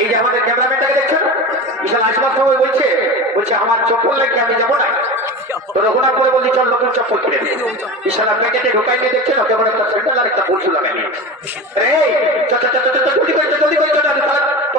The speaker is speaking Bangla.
এই যে আমাদের ক্যামেরাম্যানটাকে দেখছেন বিশাল আসবার সময় বলছে আমার চপ্পল লাগে আমি যাবো না তো রঘুনাথ করে বলছি চল নতুন চপ্পল কিনে বিশাল প্যাকেটে ঢোকাই নিয়ে দেখছেন কেমন একটা সেন্টার আর একটা বলছু লাগাই নিয়ে জলদি করে